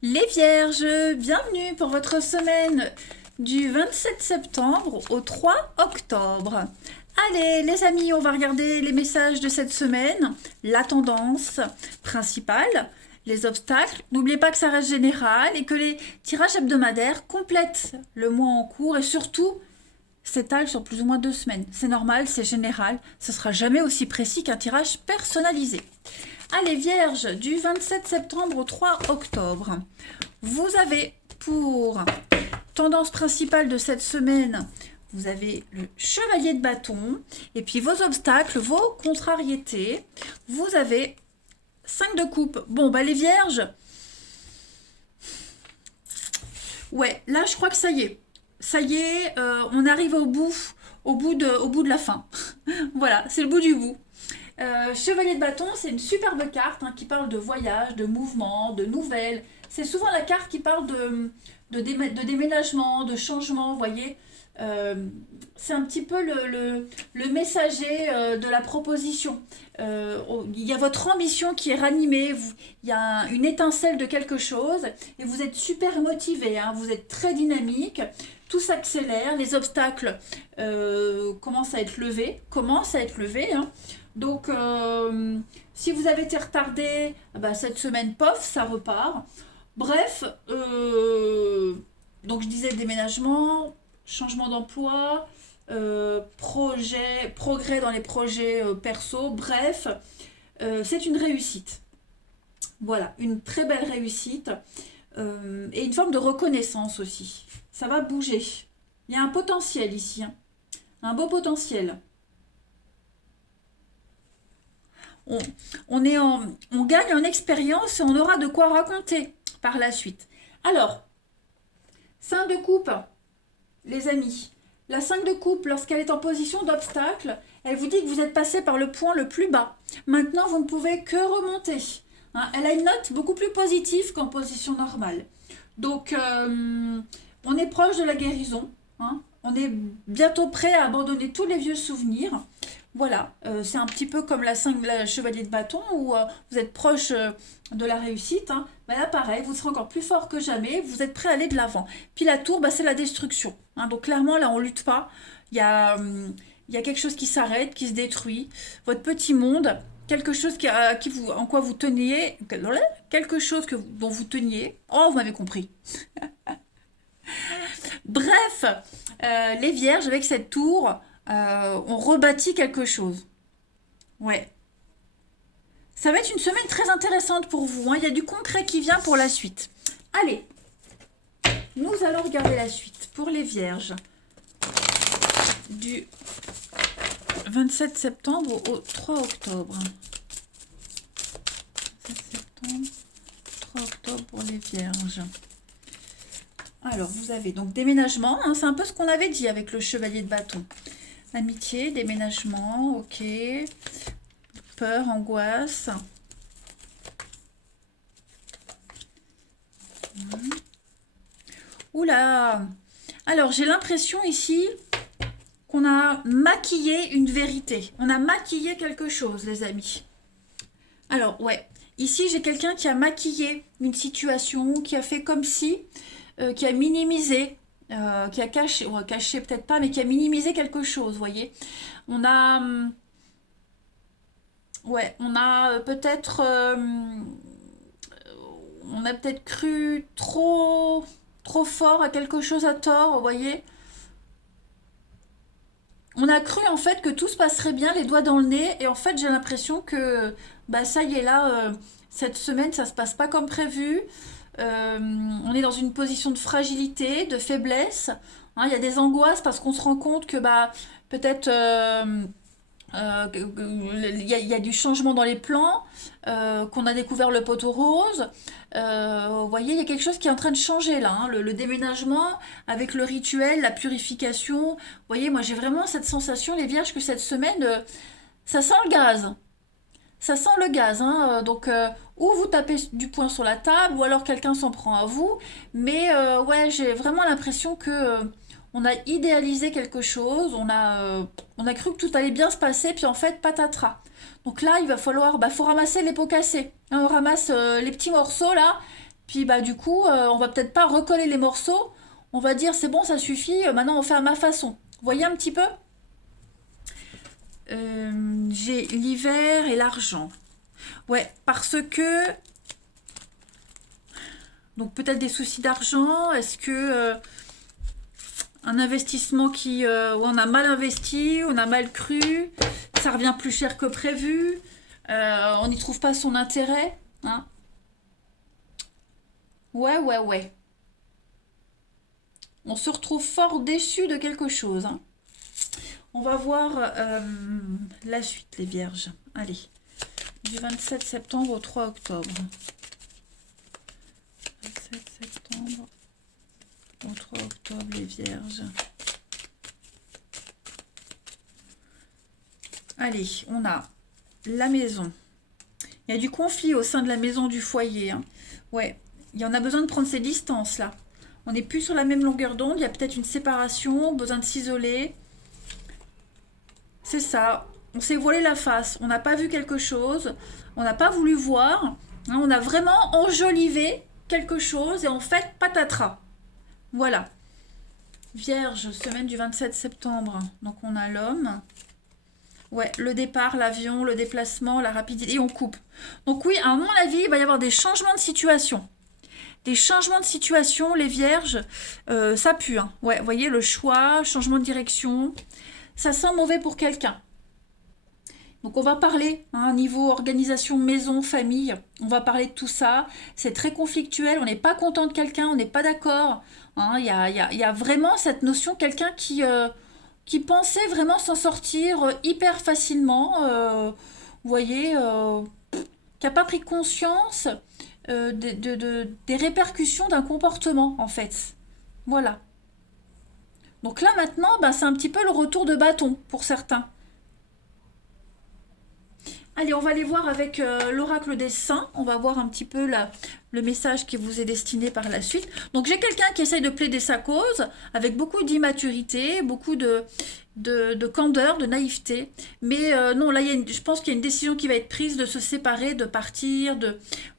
Les Vierges, bienvenue pour votre semaine du 27 septembre au 3 octobre. Allez, les amis, on va regarder les messages de cette semaine, la tendance principale, les obstacles. N'oubliez pas que ça reste général et que les tirages hebdomadaires complètent le mois en cours et surtout s'étalent sur plus ou moins 2 semaines. C'est normal, c'est général, ce sera jamais aussi précis qu'un tirage personnalisé. Allez, Vierge, du 27 septembre au 3 octobre, vous avez pour tendance principale de cette semaine, vous avez le chevalier de bâton, et puis vos obstacles, vos contrariétés, vous avez 5 de coupe. Bon, bah les Vierges, ouais, là je crois que ça y est. Ça y est, on arrive au bout de la fin. Voilà, c'est le bout du bout. Chevalier de bâton, c'est une superbe carte qui parle de voyage, de mouvement, de nouvelles. C'est souvent la carte qui parle de déménagement, de changement, vous voyez. Euh, c'est un petit peu le messager de la proposition. Il y a votre ambition qui est ranimée, il y a une étincelle de quelque chose et vous êtes super motivé, vous êtes très dynamique, tout s'accélère, les obstacles commencent à être levés. Donc, si vous avez été retardé, bah, cette semaine, pof, ça repart. Bref, donc je disais déménagement, changement d'emploi, progrès dans les projets perso, bref, c'est une réussite. Voilà, une très belle réussite et une forme de reconnaissance aussi. Ça va bouger. Il y a un potentiel ici, un beau potentiel. on, on gagne en expérience et on aura de quoi raconter par la suite. Alors, 5 de coupe, les amis. La 5 de coupe, lorsqu'elle est en position d'obstacle, elle vous dit que vous êtes passé par le point le plus bas. Maintenant, vous ne pouvez que remonter. Elle a une note beaucoup plus positive qu'en position normale. Donc, on est proche de la guérison. On est bientôt prêt à abandonner tous les vieux souvenirs. Voilà, c'est un petit peu comme la chevalier de bâton où vous êtes proche de la réussite. Mais là, pareil, vous serez encore plus fort que jamais, vous êtes prêt à aller de l'avant. Puis la tour, c'est la destruction. Donc clairement, là, on lutte pas. Il y a quelque chose qui s'arrête, qui se détruit. Votre petit monde, quelque chose en quoi vous teniez, quelque chose dont vous teniez. Oh, vous m'avez compris. Bref, les vierges, avec cette tour, on rebâtit quelque chose. Ouais. Ça va être une semaine très intéressante pour vous. Il y a du concret qui vient pour la suite. Allez, nous allons regarder la suite pour les vierges du 27 septembre au 3 octobre. 27 septembre, 3 octobre pour les vierges. Alors, vous avez donc déménagement, c'est un peu ce qu'on avait dit avec le chevalier de bâton. Amitié, déménagement, ok. Peur, angoisse. Oula! Alors, j'ai l'impression ici qu'on a maquillé une vérité. On a maquillé quelque chose, les amis. Alors, ouais. Ici, j'ai quelqu'un qui a maquillé une situation, qui a fait comme si, qui a minimisé, qui a caché, caché peut-être pas, mais qui a minimisé quelque chose, vous voyez. On a, ouais, on a peut-être cru trop fort à quelque chose à tort, vous voyez. On a cru en fait que tout se passerait bien, les doigts dans le nez, et en fait j'ai l'impression que bah ça y est là, cette semaine ça se passe pas comme prévu. Euh, on est dans une position de fragilité, de faiblesse. Il y a des angoisses parce qu'on se rend compte que bah peut-être il y a du changement dans les plans, qu'on a découvert le poteau rose. Vous voyez, il y a quelque chose qui est en train de changer là. Le déménagement avec le rituel, la purification. Vous voyez, moi j'ai vraiment cette sensation, les vierges, que cette semaine, ça sent le gaz. Ça sent le gaz. Donc, ou vous tapez du poing sur la table, ou alors quelqu'un s'en prend à vous. Mais ouais, j'ai vraiment l'impression que on a idéalisé quelque chose, on a cru que tout allait bien se passer, puis en fait, patatras. Donc là, il va falloir, faut ramasser les pots cassés. On ramasse les petits morceaux là, Puis bah du coup, on va peut-être pas recoller les morceaux. On va dire c'est bon, ça suffit, maintenant on fait à ma façon. Vous voyez un petit peu? J'ai l'hiver et l'argent. Ouais, parce que... Donc peut-être des soucis d'argent. Est-ce que un investissement où on a mal investi, on a mal cru, ça revient plus cher que prévu, on n'y trouve pas son intérêt, hein? Ouais, ouais, ouais. On se retrouve fort déçu de quelque chose, hein. On va voir la suite, les vierges. Allez, du 27 septembre au 3 octobre. 27 septembre au 3 octobre, les vierges. Allez, on a la maison. Il y a du conflit au sein de la maison du foyer, hein. Ouais, il y en a besoin de prendre ses distances, là. On n'est plus sur la même longueur d'onde, il y a peut-être une séparation, besoin de s'isoler. C'est ça. On s'est voilé la face. On n'a pas vu quelque chose. On n'a pas voulu voir, hein. On a vraiment enjolivé quelque chose et en fait, patatras. Voilà. Vierge, semaine du 27 septembre. Donc on a l'homme. Ouais, le départ, l'avion, le déplacement, la rapidité. Et on coupe. Donc oui, à mon avis, il va y avoir des changements de situation. Des changements de situation, les vierges, ça pue, hein. Ouais, vous voyez, le choix, changement de direction. Ça sent mauvais pour quelqu'un. Donc on va parler, hein, niveau organisation, maison, famille, on va parler de tout ça. C'est très conflictuel, on n'est pas content de quelqu'un, on n'est pas d'accord, hein. Il y a vraiment cette notion, quelqu'un qui pensait vraiment s'en sortir hyper facilement, vous voyez, qui n'a pas pris conscience des répercussions d'un comportement, en fait. Voilà. Donc là maintenant, bah, c'est un petit peu le retour de bâton pour certains. Allez, on va aller voir avec l'oracle des saints. On va voir un petit peu le message qui vous est destiné par la suite. Donc j'ai quelqu'un qui essaye de plaider sa cause avec beaucoup d'immaturité, beaucoup de candeur, de naïveté. Mais non, là, je pense qu'il y a une décision qui va être prise de se séparer, de partir, vous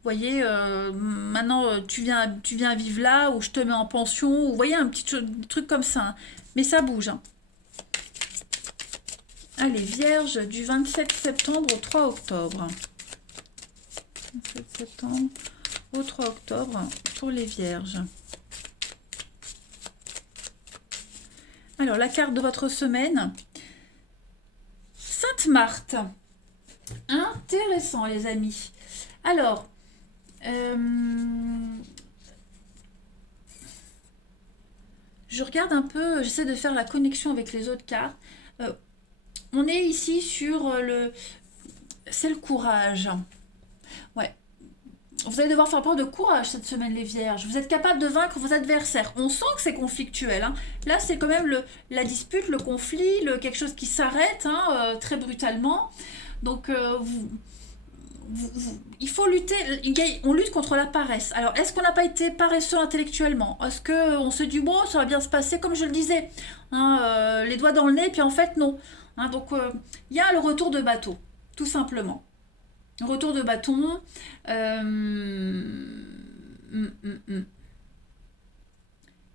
voyez, maintenant tu viens vivre là, ou je te mets en pension, ou vous voyez, un petit truc comme ça, hein. Mais ça bouge, hein. Allez, vierge, du 27 septembre au 3 octobre. 27 septembre au 3 octobre pour les vierges. Alors, la carte de votre semaine. Sainte Marthe. Intéressant, les amis. Alors, je regarde un peu, j'essaie de faire la connexion avec les autres cartes. On est ici sur c'est le courage. Ouais. Vous allez devoir faire preuve de courage cette semaine, les vierges. Vous êtes capable de vaincre vos adversaires. On sent que c'est conflictuel, hein. Là, c'est quand même la dispute, le conflit, quelque chose qui s'arrête, hein, très brutalement. Donc, il faut lutter. On lutte contre la paresse. Alors, est-ce qu'on n'a pas été paresseux intellectuellement? Est-ce qu'on se dit, bon, ça va bien se passer, comme je le disais, hein, les doigts dans le nez, puis en fait, non. Hein, donc, il y a le retour de bateau, tout simplement. Retour de bâton.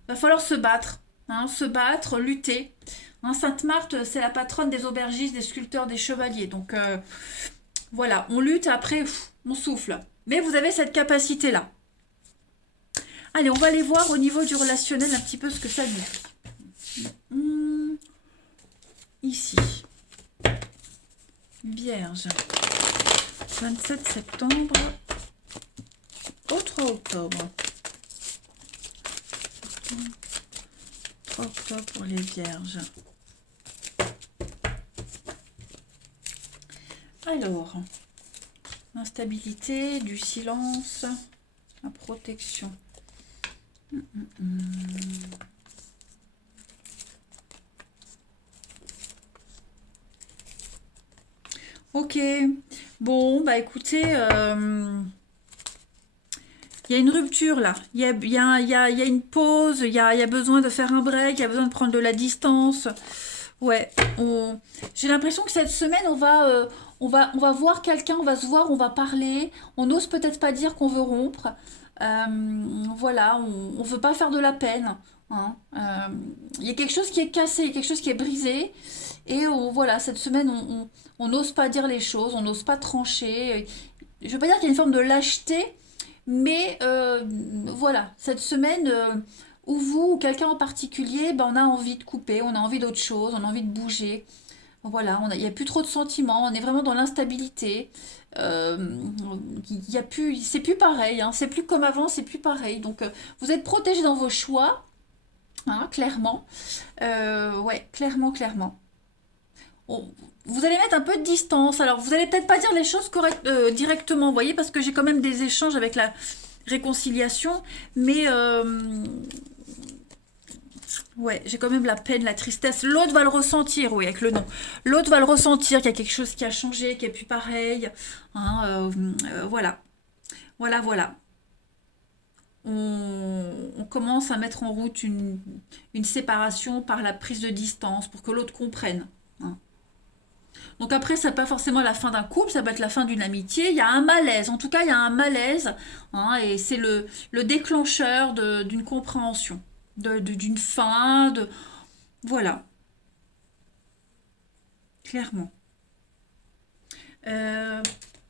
Va falloir se battre. Hein, se battre, lutter. Hein, Sainte Marthe, c'est la patronne des aubergistes, des sculpteurs, des chevaliers. Donc, voilà, on lutte, après, on souffle. Mais vous avez cette capacité-là. Allez, on va aller voir au niveau du relationnel un petit peu ce que ça nous dit. Ici. Vierge. 27 septembre au 3 octobre. 3 octobre pour les vierges. Alors, l'instabilité, du silence, la protection. Ok, bon, bah écoutez, il y a une rupture là, il y a une pause, il y a besoin de faire un break, il y a besoin de prendre de la distance. Ouais, j'ai l'impression que cette semaine, on va voir quelqu'un, on va se voir, on va parler, on n'ose peut-être pas dire qu'on veut rompre. Voilà, on ne veut pas faire de la peine. Hein. Il y a quelque chose qui est cassé, il y a quelque chose qui est brisé. Et voilà, cette semaine, on n'ose pas dire les choses, on n'ose pas trancher. Je ne veux pas dire qu'il y a une forme de lâcheté, mais voilà, cette semaine, ou vous, ou quelqu'un en particulier, ben, on a envie de couper, on a envie d'autre chose, on a envie de bouger. Voilà, il n'y a plus trop de sentiments, on est vraiment dans l'instabilité. Euh, il y a plus, c'est plus pareil, hein, c'est plus comme avant, c'est plus pareil. Donc, vous êtes protégé dans vos choix, hein, clairement. Ouais, clairement, clairement. On- vous allez mettre un peu de distance. Alors, vous allez peut-être pas dire les choses directement, vous voyez, parce que j'ai quand même des échanges avec la réconciliation, mais ouais, j'ai quand même la peine, la tristesse. L'autre va le ressentir, oui, avec le nom. L'autre va le ressentir, qu'il y a quelque chose qui a changé, qui est plus pareil. Hein, voilà, voilà, voilà. On commence à mettre en route une séparation par la prise de distance pour que l'autre comprenne. Hein. Donc après, ça n'est pas forcément la fin d'un couple, ça peut être la fin d'une amitié. Il y a un malaise, en tout cas, il y a un malaise, hein, et c'est le déclencheur d'une compréhension, d'une fin, voilà, clairement. Euh,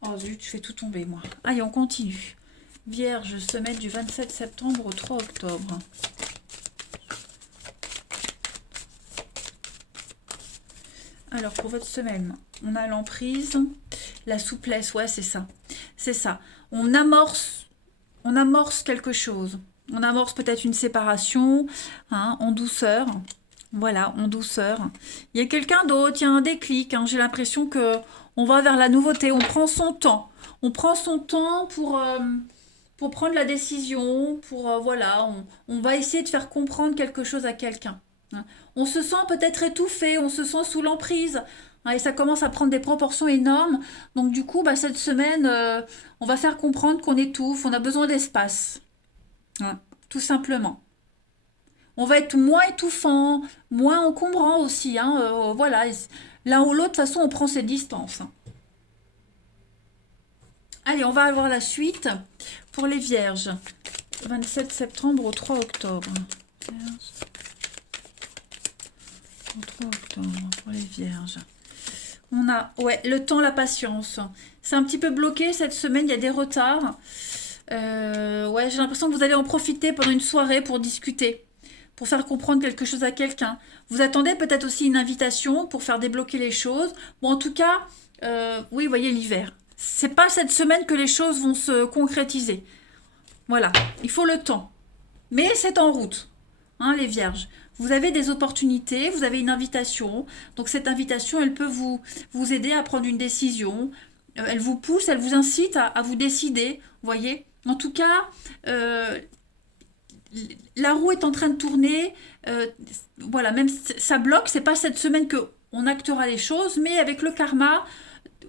Oh zut, je fais tout tomber, moi. Allez, on continue. Vierge, semaine du 27 septembre au 3 octobre. Alors, pour votre semaine, on a l'emprise, la souplesse, ouais, c'est ça. C'est ça. On amorce quelque chose. On amorce peut-être une séparation, hein, en douceur. Voilà, en douceur. Il y a quelqu'un d'autre, il y a un déclic. Hein, j'ai l'impression que on va vers la nouveauté. On prend son temps. On prend son temps pour prendre la décision. Voilà, on va essayer de faire comprendre quelque chose à quelqu'un. Hein. On se sent peut-être étouffé, on se sent sous l'emprise. Hein, et ça commence à prendre des proportions énormes. Donc du coup, bah, cette semaine, on va faire comprendre qu'on étouffe, on a besoin d'espace. Hein, tout simplement. On va être moins étouffant, moins encombrant aussi. Hein, voilà. L'un ou l'autre, de toute façon, on prend ses distances. Hein. Allez, on va avoir la suite pour les vierges. 27 septembre au 3 octobre. Au 3 octobre pour les vierges. On a, ouais, le temps, la patience. C'est un petit peu bloqué cette semaine, il y a des retards. Ouais, j'ai l'impression que vous allez en profiter pendant une soirée pour discuter, pour faire comprendre quelque chose à quelqu'un. Vous attendez peut-être aussi une invitation pour faire débloquer les choses. Bon, en tout cas, oui, vous voyez l'hiver. C'est pas cette semaine que les choses vont se concrétiser. Voilà, il faut le temps. Mais c'est en route, hein, les vierges. Vous avez des opportunités, vous avez une invitation. Donc cette invitation, elle peut vous aider à prendre une décision. Elle vous pousse, elle vous incite à vous décider, vous voyez. En tout cas, la roue est en train de tourner. Voilà, même ça bloque, c'est pas cette semaine que on actera les choses, mais avec le karma,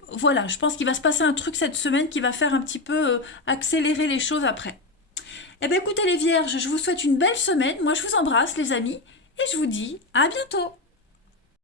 voilà, je pense qu'il va se passer un truc cette semaine qui va faire un petit peu accélérer les choses après. Eh bien écoutez les vierges, je vous souhaite une belle semaine, moi je vous embrasse les amis, et je vous dis à bientôt.